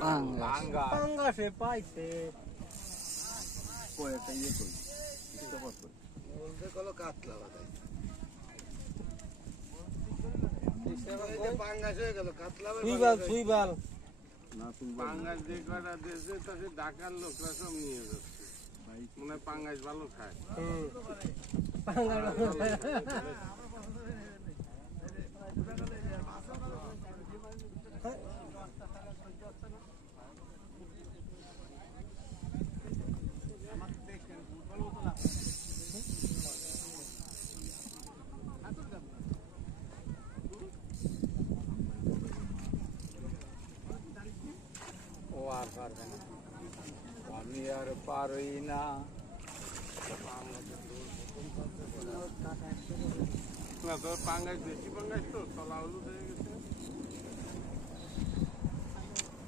পাঙ্গাসে পাইছে কয়েকটা ইয়ে করি বলতে কলো কাতলা বাদাই পাঙ্গাস হয়ে গেল কাতলা সুইবাল পাঙ্গাস যে কটা দেশে তাতে ঢাকার লোকরা সব নিয়ে যাচ্ছে মনে হয় পাঙ্গাস ভালো খায় ও আর পারবে না আমি আর পারই না না তোর পাঙ্গাস দেশি পাঙ্গাস তো তলা হলুদ হয়ে গেছে